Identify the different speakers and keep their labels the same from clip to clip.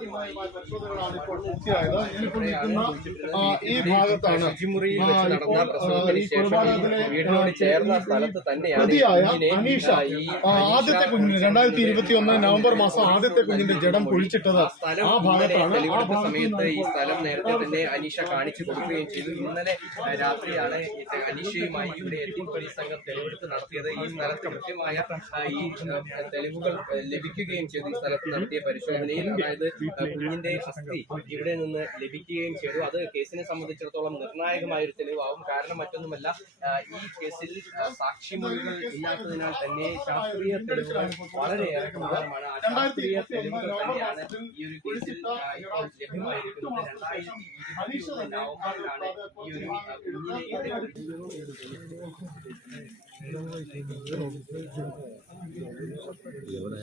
Speaker 1: ശാസ്ത്രീയമായ പരിശോധനകളാണ് ഇപ്പോൾ പൂർത്തിയായത് ഇനിയിപ്പോൾ നിൽക്കുന്ന ഈ ഭാഗത്താണ് ഈ കൊലപാതകത്തിലെ പ്രതിയായ അനീഷ. ആദ്യത്തെ കുഞ്ഞിന് രണ്ടായിരത്തി ഇരുപത്തി ഒന്ന് നവംബർ മാസം ആദ്യത്തെ കുഞ്ഞിന്റെ ജഡം കുഴിച്ചിട്ടത്
Speaker 2: ആ
Speaker 1: ഭാഗത്താണ് ആ
Speaker 2: സമയത്ത് ഈ സ്ഥലം നേരത്തെ തന്നെ അനീഷ കാണിച്ചു കൊടുക്കുകയും ചെയ്തു. ഇന്നലെ രാത്രിയാണ് അനീഷയുമായി ഇവിടെ എത്തി പോലീസ് സംഘം തെളിവെടുപ്പ് നടത്തിയത്. ഈ സ്ഥലത്ത് കൃത്യമായ ഈ തെളിവുകൾ ലഭിക്കുകയും ചെയ്തു. ഈ സ്ഥലത്ത് നടത്തിയ പരിശോധനയിൽ അതായത് കുഞ്ഞിന്റെ അസ്ഥി ഇവിടെ നിന്ന് ലഭിക്കുകയും ചെയ്തു. അത് കേസിനെ സംബന്ധിച്ചിടത്തോളം നിർണായകമായ ഒരു തെളിവാകും കാരണം മറ്റൊന്നുമല്ല ഈ കേസിൽ സാക്ഷിമൊഴികൾ ഇല്ലാത്തതിനാൽ തന്നെ ശാസ്ത്രീയ തെളിവുകൾ വളരെയേറെ പ്രധാനമാണ്. ആ ശാസ്ത്രീയ തെളിവുകൾ തന്നെയാണ് ഈ ഒരു കേസിൽ ലഭ്യമായിരിക്കുന്നത്. രണ്ടായിരത്തി ഇരുപത്തി നവംബറിലാണ് ഈ ഒരു കുഞ്ഞിനെ ഇവിടെ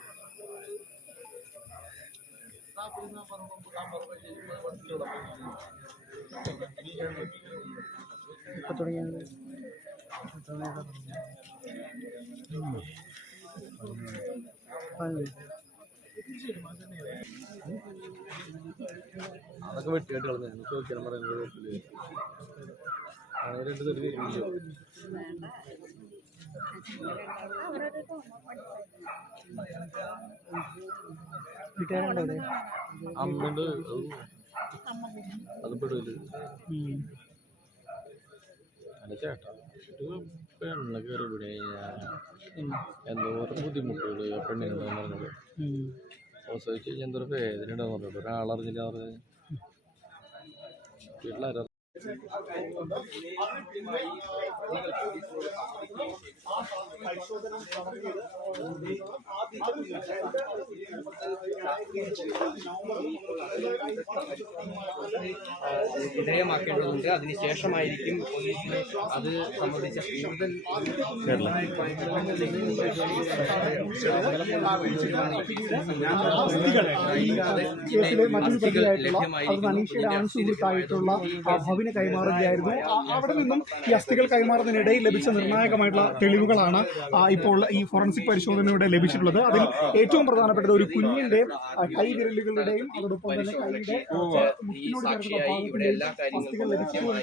Speaker 3: അതൊക്കെ വെട്ടിയായിട്ട് കളഞ്ഞു എനിക്ക് നോക്കിയാലും പറയുന്നത് വെട്ടിൽ അങ്ങനെ രണ്ട് തെളിവ് ഇല്ല അമ്മയുണ്ട് അത് അത് പെടില്ല അല്ല ചേട്ടാ പെണ്ണ കയറി എന്തോരം ബുദ്ധിമുട്ടുകൾ പറഞ്ഞത്? പ്രസവിച്ച് കഴിഞ്ഞാൽ എന്തോരം വേദന പറഞ്ഞത് ഒരാളറിഞ്ഞില്ല പറഞ്ഞത് വീട്ടിലാരും
Speaker 1: പരിശോധന
Speaker 2: വിധേയമാക്കേണ്ടതുണ്ട്. അതിനുശേഷമായിരിക്കും പോലീസിന് അത് സംബന്ധിച്ച കൂടുതൽ
Speaker 4: ലഭ്യമായിട്ടുള്ള മറ്റൊരു കൈമാറുകയായിരുന്നു അവിടെ നിന്നും ഈ അസ്ഥികൾ കൈമാറുന്നതിനിടയിൽ ലഭിച്ച നിർണായകമായിട്ടുള്ള തെളിവുകളാണ് ഇപ്പോൾ ഈ ഫോറൻസിക് പരിശോധനയുടെ ലഭിച്ചിട്ടുള്ളത് അതിൽ ഏറ്റവും പ്രധാനപ്പെട്ടത് ഒരു കുഞ്ഞിന്റെ കൈവിരലുകളുടെയും അതോടൊപ്പം തന്നെ കൈയുടെ മുട്ടിനോട് ചേർന്നുള്ള ഭാഗത്തിന്റെയും അസ്ഥികൾ ലഭിച്ചിട്ടുണ്ട്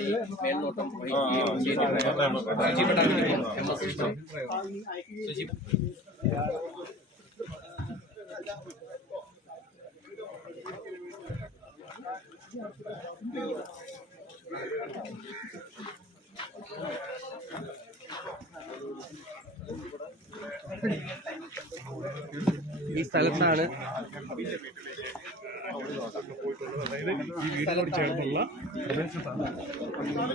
Speaker 2: കൃത്യമായി ഈ സ്ഥലത്താണ്
Speaker 5: അതായത് ഈ വീടിനോട്